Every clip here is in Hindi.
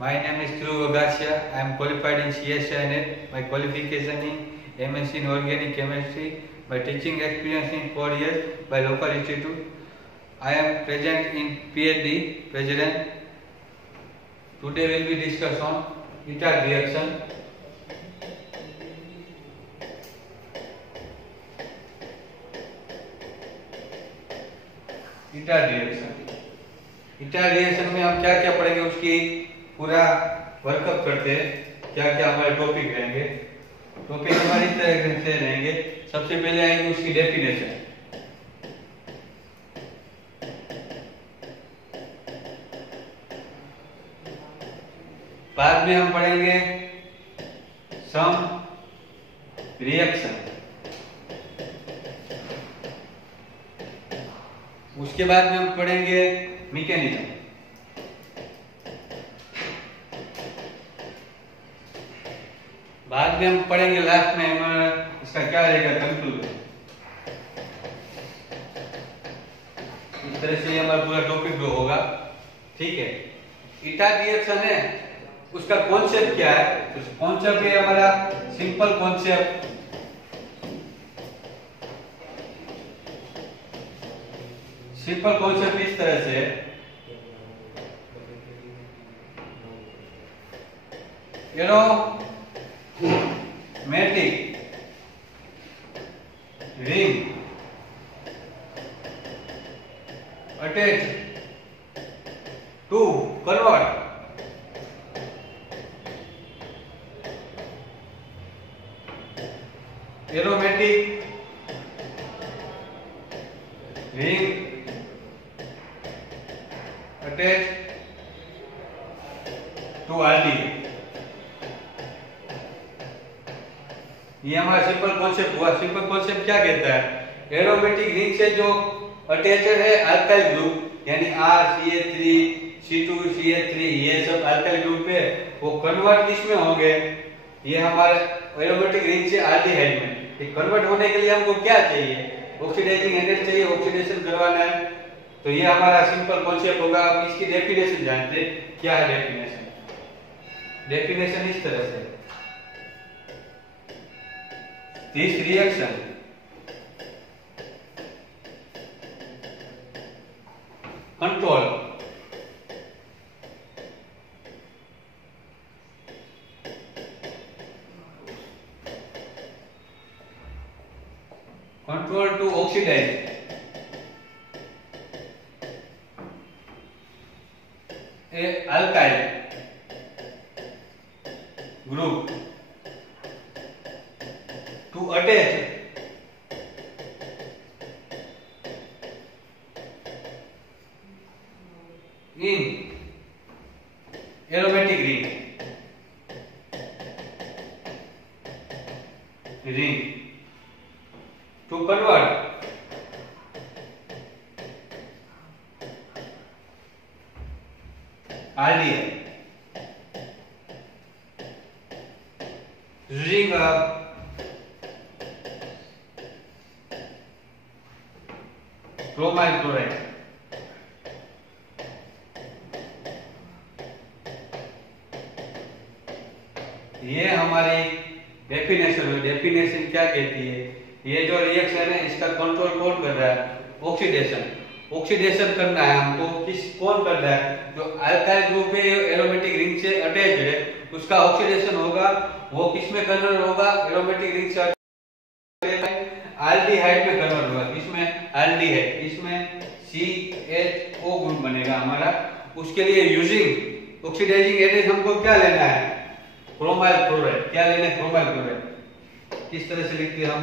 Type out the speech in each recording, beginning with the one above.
My name is Dhruv Agassia. I am qualified in CSIRNet. My qualification in MSc in Organic Chemistry. My teaching experience in 4 years by local institute. I am present in PhD president. Today we will be discuss on ITAR reaction. ITAR reaction में हम क्या क्या पढ़ेंगे उसकी पूरा वर्कअप करते हैं। क्या क्या हमारे टॉपिक रहेंगे। टॉपिक हमारे इस तरह से रहेंगे। सबसे पहले आएंगे उसकी डेफिनेशन। बाद में हम पढ़ेंगे सम रिएक्शन। उसके बाद में हम पढ़ेंगे मैकेनिज्म। बाद में हम पढ़ेंगे लास्ट में हमारा इसका क्या रहेगा कंक्लूजन। इस तरह से हमारा पूरा टॉपिक जो होगा। ठीक है, ITAR रिएक्शन है, उसका कॉन्सेप्ट क्या है। उस कॉन्सेप्ट है हमारा सिंपल कॉन्सेप्ट। सिंपल कॉन्सेप्ट इस तरह से aromatic ring attach to convert aromatic ring attach to R D. ये हमारा सिंपल कॉन्सेप्ट हुआ। सिंपल कॉन्सेप्ट क्या कहता है, एरोमेटिक रिंग से जो अटैचर है अल्काइल ग्रुप यानी R CH3 C2 CH3 ये सब अल्काइल ग्रुप है, वो कन्वर्ट किसमें होंगे, ये हमारे एरोमेटिक रिंग से आल्डिहाइड में। ये कन्वर्ट होने के लिए हमको क्या चाहिए, ऑक्सीडाइजिंग एजेंट चाहिए, ऑक्सीडेशन करवाना है। तो ये हमारा सिंपल कॉन्सेप्ट होगा। अब इसकी डेफिनेशन जानते हैं। क्या है डेफिनेशन। डेफिनेशन इस तरह से, this reaction control to oxidise a alkyl group to attach in aromatic ring to convert aldehyde using a bromine chloride। ये हमारी डेफिनेशन है। डेफिनेशन क्या कहती है, ये जो रिएक्शन है इसका कंट्रोल कौन कर रहा है, ऑक्सीडेशन। ऑक्सीडेशन करना है हमको, कौन कर रहा है, जो अल्काइल ग्रुप है एरोमेटिक रिंग से अटैच है उसका ऑक्सीडेशन होगा। वो किसमें कन्वर्ट होगा, एरोमेटिक रिंग से आल्डिहाइड में कन्वर्ट होगा। किसमें, आल्डिहाइड। इसमें CHO ग्रुप बनेगा हमारा। उसके लिए यूजिंग ऑक्सीडाइजिंग एजेंट हमको क्या लेना है, क्रोमाइल क्लोराइड। क्या लेना है, क्रोमाइल क्लोराइड। किस तरह से लिखते हैं हम,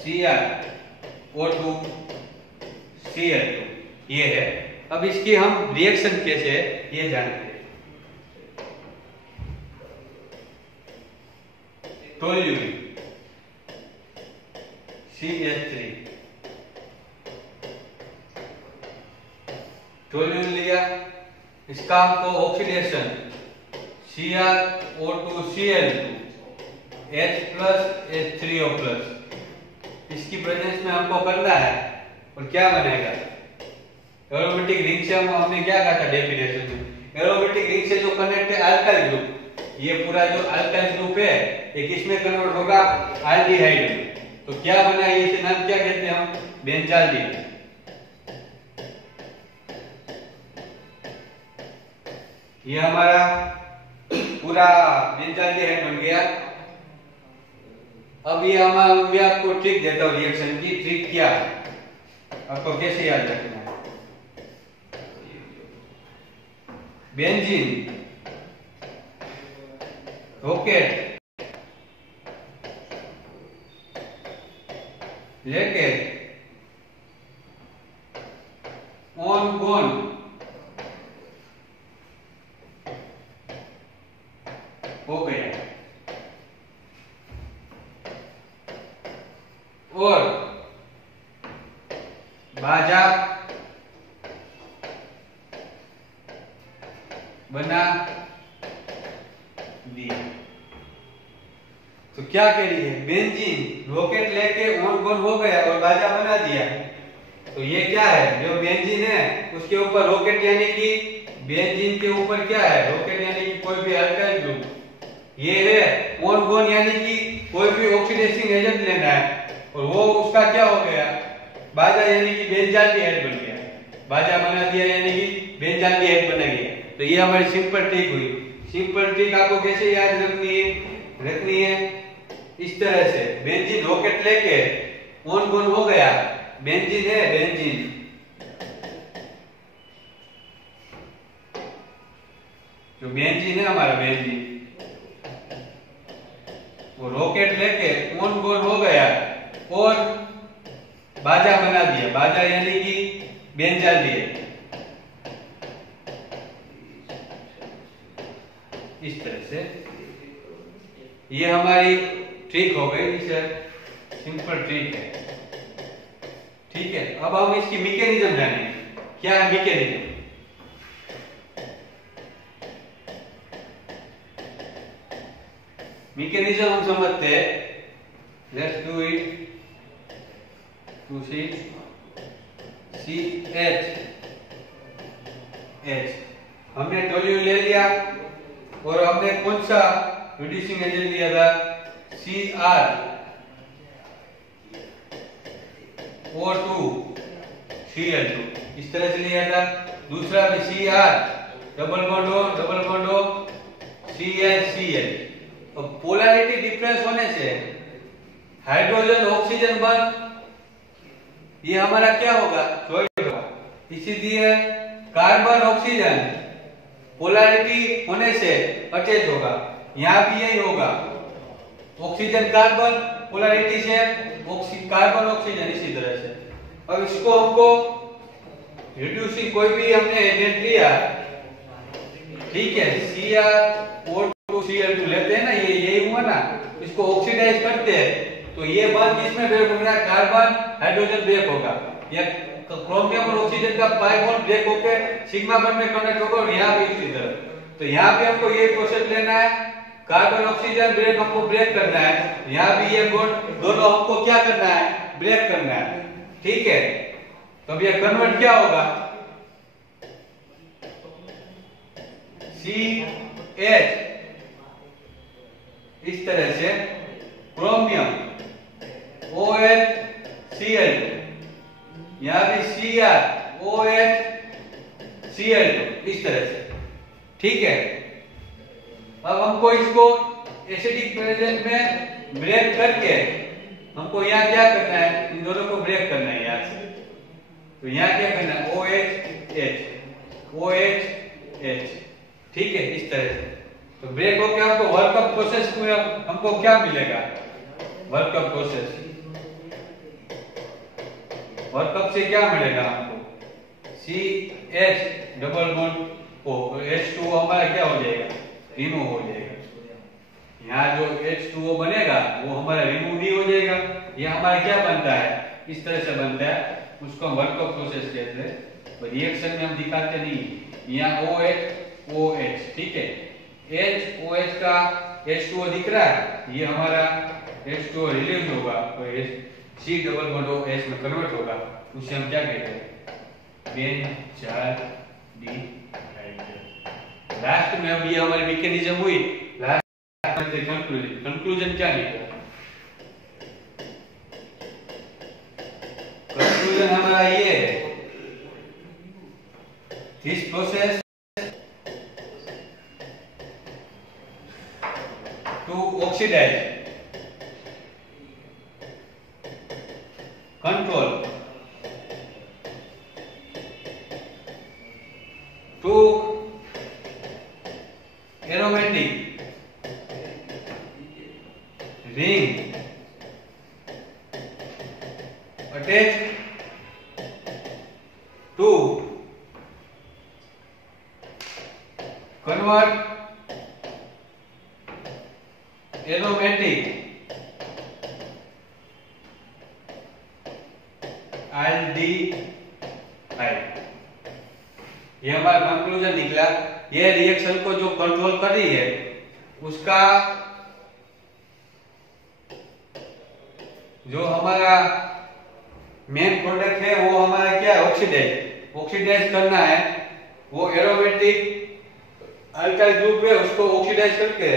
CrO2 Cl2 ये है। अब इसकी हम रिएक्शन कैसे है ये जानते हैं। टोल्यूरिन CH3 टोल्यूरिन लिया, इसका हमको oxidation CrO2 Cl2 H+ H3O+, इसकी प्रेजेंस में हमको करना है और क्या बनेगा, एरोमेटिक रिंग से हमने क्या कहा था डेफिनेशन में, एरोमेटिक एरोमेटिक रिंग से जो कनेक्ट है अल्काइल ग्रुप, ये पूरा जो अल्काइल ग्रुप है ये किसमें कन्वर्ट होगा? एल्डिहाइड में। तो क्या बना है, इसे नाम क्या कहते हैं हम? बेंजाल्डिहाइड। ये हमारा पूरा बेंजाल्डिहाइड बन गया। अब ये मैं आपको ट्रिक देता हूँ रिएक्शन की। ट्रिक क्या है आपको कैसे याद रखना है? बेंजीन, रॉकेट लेके ऑन गोन हो गया और बाजा बना दिया। तो क्या कह रही है? बेंजीन रॉकेट लेके ऑन गोन हो गया और बाजा बना दिया। तो ये क्या है? जो बेंजीन है उसके ऊपर रॉकेट, यानी कि बेंजीन के ऊपर क्या है? रॉकेट, यानी कि कोई भी अल्काइल ग्रुप। ये है ऑन गोन, यानी कि कोई भी ऑक्सीडाइजिंग एजेंट लेना है और वो उसका क्या हो गया? बाजा, यानी कि बेंजाल्डिहाइड बन गया। बाजा बना दिया यानी कि बेंजाल्डिहाइड बन गया। तो ये हमारी सिंपल ट्रिक हुई। सिंपल ट्रिक आपको कैसे याद रखनी है इस तरह से। बेंजीन रॉकेट लेके ऑन गोन हो गया। बेंजीन है, बेंजीन जो बेंजीन है हमारा, बेंजीन वो रॉकेट लेके ऑन गोन हो गया और बाजा बना दिया। बाजा यानी कि बेंजाल्डिहाइड। इस तरह से ये हमारी ट्रिक हो गई सर, सिंपल ट्रिक है। ठीक है, अब हम इसकी मैकेनिज्म जानेंगे। क्या है मैकेनिज्म? मैकेनिज्म हम समझते हैं। Let's do it to see CH हमने टोल्यूल ले लिया और हमने कौन सा रिड्यूसिंग एजेंट लिया था? Cr O2 Cl2, इस तरह से लिया था। दूसरा भी Cr double bond O Cl। अब पोलैरिटी डिफरेंस होने से हाइड्रोजन ऑक्सीजन बन, ये हमारा क्या होगा? ज्वाइंट होगा। इसीलिए कार्बन ऑक्सीजन पोलैरिटी होने से अटैच होगा। यहाँ भी यही होगा, ऑक्सीजन कार्बन पोलैरिटी से कार्बन ऑक्सीजन, इसी तरह से। अब इसको हमको रिड्यूसिंग कोई भी हमने एजेंट लिया, ठीक है, CrO2 Cl2 लेते हैं ना, ये यही हुआ ना, इसको ऑक्सीडाइज करते हैं तो ये बंद किसमें ब्रेक होगा? कार्बन हाइड्रोजन ब्रेक होगा। या क्रोमियम और ऑक्सीजन का पाई बॉन्ड ब्रेक होकर सिग्मा बॉन्ड में कनेक्ट होगा और यहाँ भी इसी तरह। तो यहाँ पे हमको ये प्रोसेस लेना है, कार्बन ऑक्सीजन ब्रेक हमको ब्रेक करना है। यहाँ भी ये बॉन्ड दोनों हमको क्या करना है? ब्रेक करना है। ठीक है, तो अब ये कन्वर्ट क्या होगा? CH इस तरह से क्रोमियम OH Cl, यहाँ भी Cr OH Cl2, इस तरह से। ठीक है, अब हमको इसको एसिडिक प्रेजेंट में ब्रेक करके हमको यहाँ क्या करना है? इन दोनों को ब्रेक करना है यहाँ से। तो यहाँ क्या करना है? OH। ठीक है, इस तरह से। तो ब्रेक होकर हमको वर्कअप प्रोसेस में हमको क्या मिलेगा? Workup process. वर्कअप से क्या मिलेगा हमको? CH double bond O, H2O हमारा क्या हो जाएगा? रिमूव हो जाएगा। यहाँ जो H2O बनेगा वो हमारा रिमूव नहीं हो जाएगा। ये हमारा क्या बनता है? इस तरह से बनता है, उसको हम वर्कअप प्रोसेस कहते हैं। रिएक्शन में हम दिखाते नहीं। यहाँ OH, ठीक है, OH का H2O दिख रहा है, ये हमारा H2O रिलीज होगा तो C डबल बॉन्ड OH में कन्वर्ट होगा। उसे हम क्या कहते हैं? बेंजाल्डिहाइड। लास्ट में अब ये हमारी मैकेनिज्म हुई, लास्ट में कंक्लूजन क्या निकला? कंक्लूजन हमारा ये है, this process to oxidise control to aromatic ring attached to convert aromatic aldehyde। ये हमारा कंक्लूजन निकला। ये रिएक्शन को जो कंट्रोल कर रही है उसका जो हमारा मेन प्रोडक्ट है वो हमारा क्या है, ऑक्सीडाइज करना है। वो एरोमेटिक अल्काइल ग्रुप है, उसको ऑक्सीडाइज करके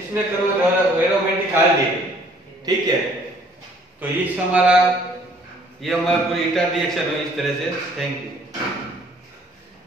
इसमें कन्वर्ट एरोमेटिक एल्डिहाइड। ठीक है, तो ये हमारा पूरी इंटर रिएक्शन है इस तरह से। Thank you.